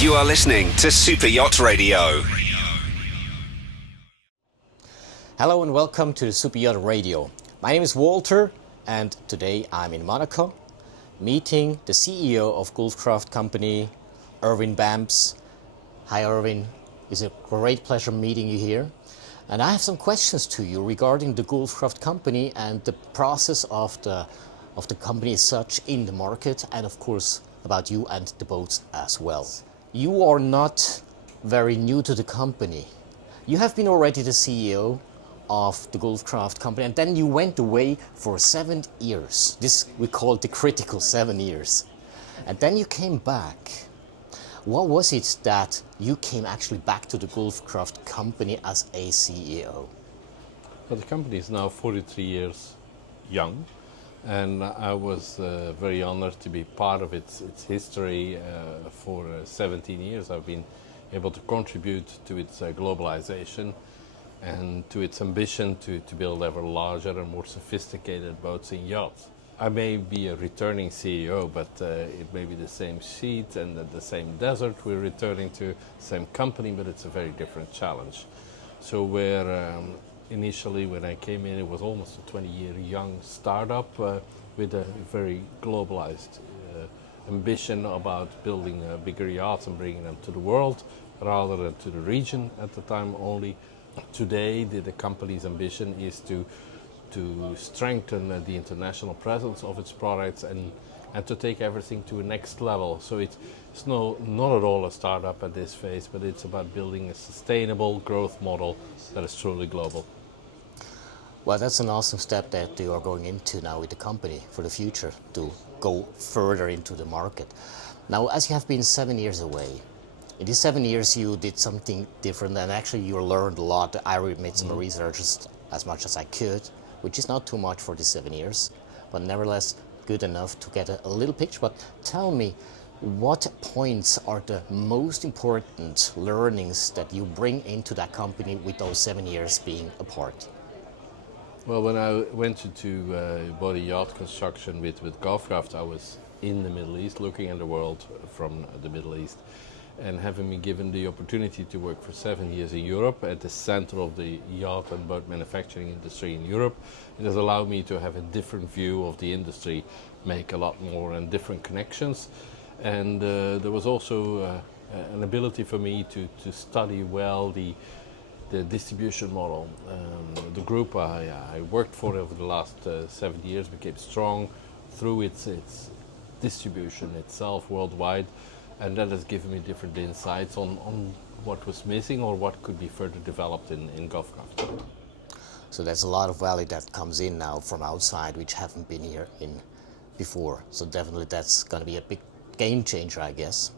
You are listening to Super Yacht Radio. Hello and welcome to the Super Yacht Radio. My name is Walter and today I'm in Monaco meeting the CEO of Gulfcraft Company, Erwin Bamps. Hi Erwin, it's a great pleasure meeting you here. And I have some questions to you regarding the Gulfcraft Company and the process of the company as such in the market, and of course about you and the boats as well. You are not very new to the company. You have been already the CEO of the Gulfcraft Company, and then you went away for 7 years. This we call the critical 7 years. And then you came back. What was it that you came actually back to the Gulfcraft Company as a CEO? Well, the company is now 43 years young, and I was very honored to be part of its history. For 17 years I've been able to contribute to its globalization and to its ambition to build ever larger and more sophisticated boats and yachts. I may be a returning CEO, but it may be the same seat and the same desert we're returning to, same company, but it's a very different challenge. So where initially when I came in, it was almost a 20-year young startup with a very globalized ambition about building bigger yachts and bringing them to the world rather than to the region at the time only. Today, the company's ambition is to strengthen the international presence of its products and to take everything to a next level. So it's not at all a startup at this phase, but it's about building a sustainable growth model that is truly global. Well, that's an awesome step that you are going into now with the company for the future, to go further into the market. Now, as you have been 7 years away, in these 7 years you did something different, and actually you learned a lot. I made some research as much as I could, which is not too much for these 7 years, but nevertheless good enough to get a little picture. But tell me, what points are the most important learnings that you bring into that company with those 7 years being apart? Well, when I went to body yacht construction with Gulfcraft, I was in the Middle East, looking at the world from the Middle East. And having been given the opportunity to work for 7 years in Europe at the center of the yacht and boat manufacturing industry in Europe, it has allowed me to have a different view of the industry, make a lot more and different connections. And there was also an ability for me to study well the distribution model. The group I worked for over the last 7 years became strong through its distribution itself worldwide. And that has given me different insights on what was missing or what could be further developed in Gulfcraft. So there's a lot of value that comes in now from outside, which haven't been here in before. So definitely that's going to be a big game changer, I guess.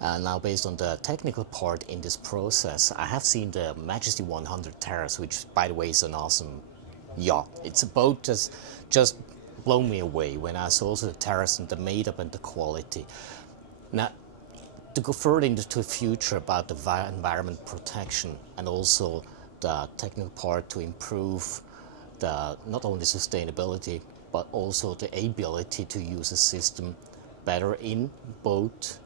Now, based on the technical part in this process, I have seen the Majesty 100 Terrace, which, by the way, is an awesome yacht. It's a boat that's just blown me away when I saw also the terrace and the made-up and the quality. Now, to go further into the future about the environment protection and also the technical part to improve not only sustainability but also the ability to use a system better in boat,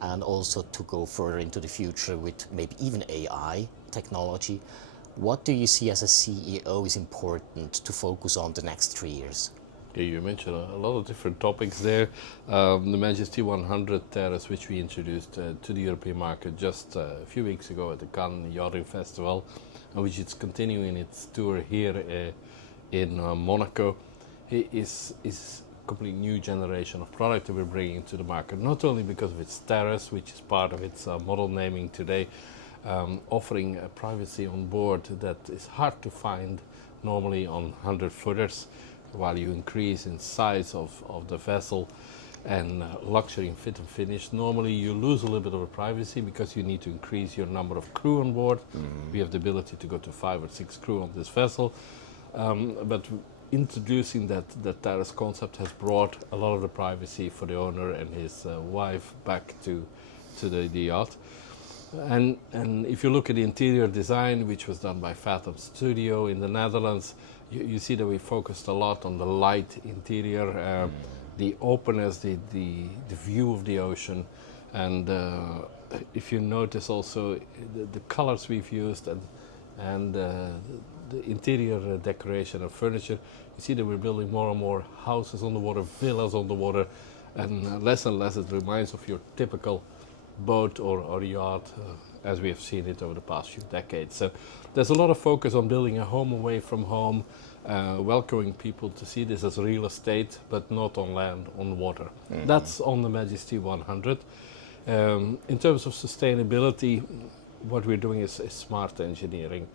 and also to go further into the future with maybe even AI technology. What do you see as a CEO is important to focus on the next 3 years? Yeah, you mentioned a lot of different topics there. The Majesty 100 Terrace, which we introduced to the European market just a few weeks ago at the Cannes Yachting Festival, and which is continuing its tour here in Monaco, is a completely new generation of product that we're bringing to the market. Not only because of its terrace, which is part of its model naming today, offering privacy on board that is hard to find normally on 100-footers. While you increase in size of the vessel and luxury and fit and finish, normally you lose a little bit of a privacy because you need to increase your number of crew on board. We have the ability to go to 5 or 6 crew on this vessel, but introducing that terrace concept has brought a lot of the privacy for the owner and his wife back to the yacht. And if you look at the interior design, which was done by Fathom Studio in the Netherlands, you see that we focused a lot on the light interior, the openness, the view of the ocean, And if you notice also the colors we've used and the interior decoration of furniture, you see that we're building more and more houses on the water, villas on the water, and less it reminds of your typical boat or yacht as we have seen it over the past few decades. So there's a lot of focus on building a home away from home, welcoming people to see this as real estate, but not on land, on water. That's on the Majesty 100. In terms of sustainability, what we're doing is smart engineering,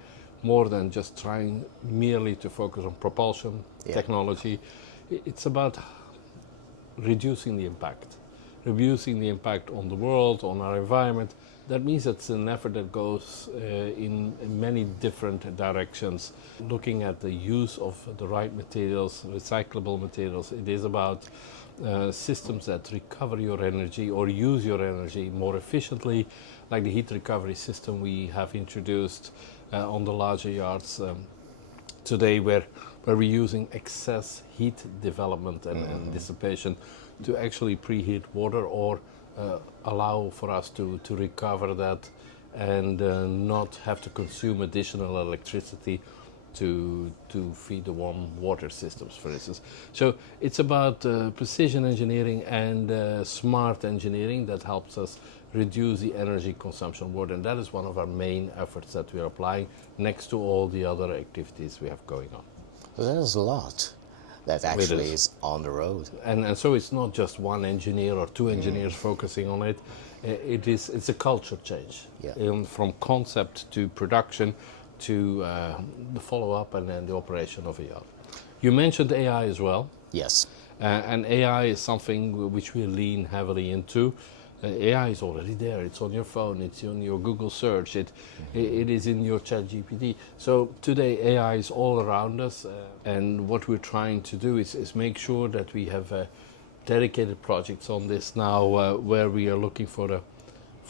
more than just trying merely to focus on propulsion technology. It's about reducing the impact on the world, on our environment. That means it's an effort that goes in many different directions, looking at the use of the right materials, recyclable materials. It is about systems that recover your energy or use your energy more efficiently, like the heat recovery system we have introduced on the larger yachts today, where we're using excess heat development and dissipation to actually preheat water or allow for us to recover that and not have to consume additional electricity to feed the warm water systems, for instance. So it's about precision engineering and smart engineering that helps us reduce the energy consumption of water, and that is one of our main efforts that we are applying next to all the other activities we have going on. Well, there's a lot that actually is on the road. And so it's not just one engineer or two engineers focusing on it. It's a culture change, from concept to production to the follow-up and then the operation of a yacht. You mentioned AI as well. Yes. And AI is something which we lean heavily into. AI is already there. It's on your phone. It's on your Google search. It is in your ChatGPT. So today AI is all around us, and what we're trying to do is make sure that we have dedicated projects on this now, where we are looking for the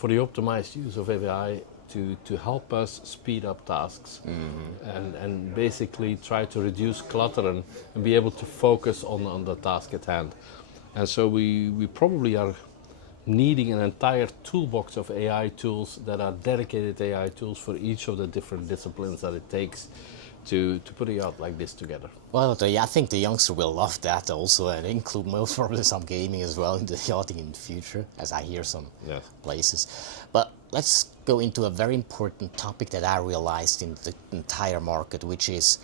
optimized use of AI to help us speed up tasks and basically try to reduce clutter and be able to focus on the task at hand. And so we probably are needing an entire toolbox of AI tools that are dedicated AI tools for each of the different disciplines that it takes to put a yacht like this together. Well, I think the youngster will love that also, and include most probably some gaming as well in the yachting in the future, as I hear some places. But let's go into a very important topic that I realized in the entire market, which is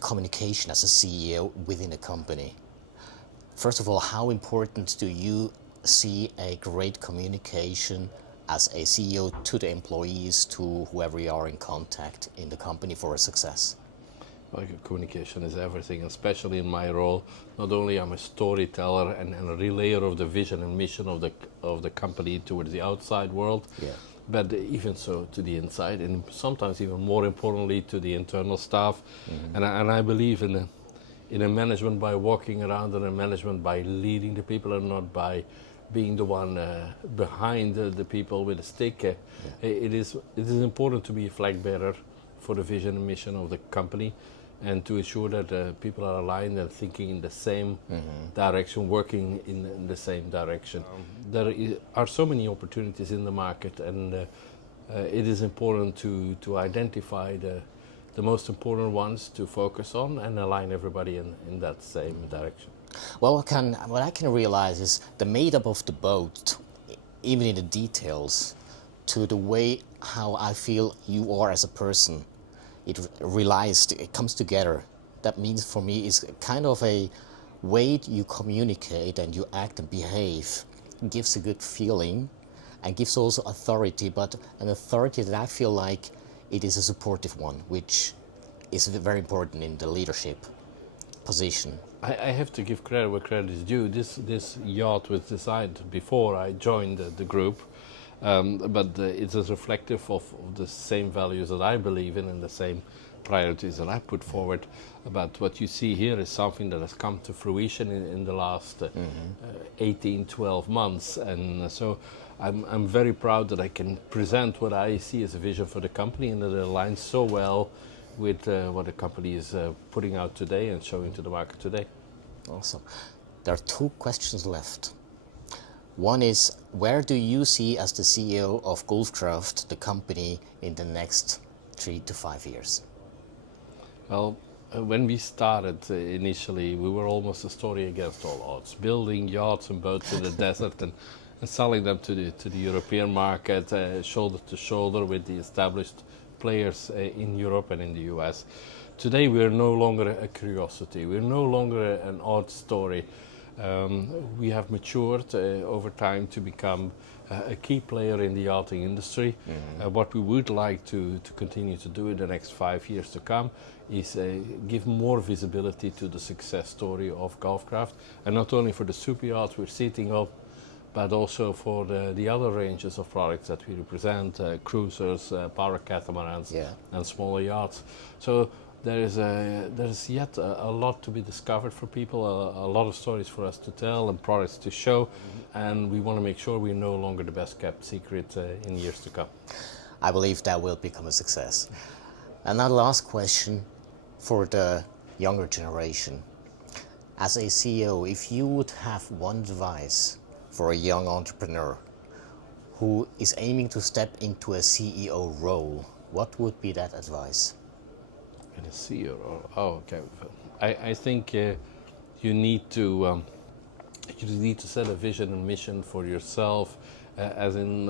communication as a CEO within a company. First of all, how important do you see a great communication as a CEO to the employees, to whoever you are in contact in the company for a success? Well, communication is everything, especially in my role. Not only I'm a storyteller and a relayer of the vision and mission of the company towards the outside world, but even so to the inside, and sometimes even more importantly to the internal staff. And I believe in a management by walking around, and a management by leading the people and not by being the one behind the people with a stick. It is important to be a flag bearer for the vision and mission of the company, and to ensure that people are aligned and thinking in the same direction, working in the same direction. There are so many opportunities in the market, and it is important to identify the most important ones to focus on and align everybody in that same direction. Well, what I can realize is the made-up of the boat, even in the details, to the way how I feel you are as a person. It comes together. That means for me is kind of a way you communicate and you act and behave. It gives a good feeling and gives also authority, but an authority that I feel like it is a supportive one, which is very important in the leadership position. I have to give credit where credit is due. This yacht was designed before I joined the group, but it is reflective of the same values that I believe in and the same priorities that I put forward. But what you see here is something that has come to fruition in the last 12 months. And so I'm very proud that I can present what I see as a vision for the company, and that it aligns so well with what the company is putting out today and showing to the market today. Awesome. There are two questions left. One is, where do you see as the CEO of Gulfcraft the company in the next 3 to 5 years? Well, when we started initially, we were almost a story against all odds, building yachts and boats in the desert and selling them to the European market, shoulder to shoulder with the established players in Europe and in the US. Today we are no longer a curiosity, we're no longer an odd story. We have matured over time to become a key player in the yachting industry. What we would like to continue to do in the next 5 years to come is give more visibility to the success story of Gulfcraft, and not only for the super yachts we're setting up, but also for the other ranges of products that we represent, cruisers, power catamarans, and smaller yachts. So there is yet a lot to be discovered for people, a lot of stories for us to tell and products to show, and we want to make sure we're no longer the best kept secret in years to come. I believe that will become a success. And now the last question for the younger generation. As a CEO, if you would have one advice for a young entrepreneur who is aiming to step into a CEO role, what would be that advice? In a CEO role? Oh, okay. I think you need to set a vision and mission for yourself, as in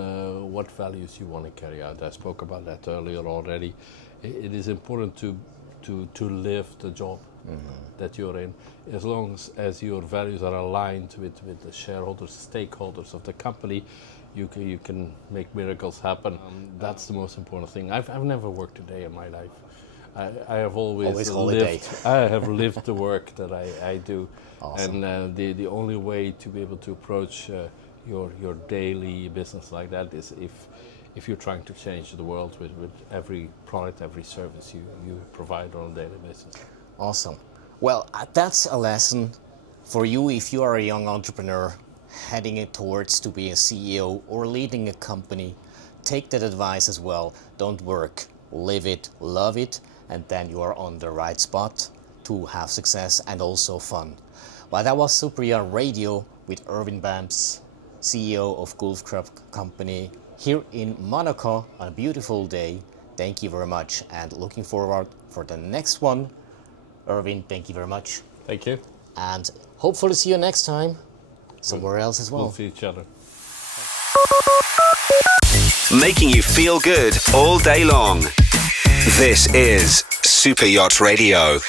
what values you want to carry out. I spoke about that earlier already. It is important to live the job that you're in, as long as your values are aligned with the shareholders, stakeholders of the company. You can make miracles happen. That's the most important thing. I've never worked a day in my life. I have always lived the work that I do. Awesome. And the only way to be able to approach your daily business like that is if you're trying to change the world with every product, every service you provide on a daily basis. Awesome. Well, that's a lesson for you if you are a young entrepreneur heading it towards to be a CEO or leading a company. Take that advice as well. Don't work, live it, love it, and then you are on the right spot to have success and also fun. Well, that was SYR Radio with Erwin Bamps, CEO of Gulfcraft Company, here in Monaco on a beautiful day. Thank you very much, and looking forward for the next one. Erwin, thank you very much. Thank you. And hopefully see you next time somewhere else as well. We'll see each other. Making you feel good all day long. This is Super Yacht Radio.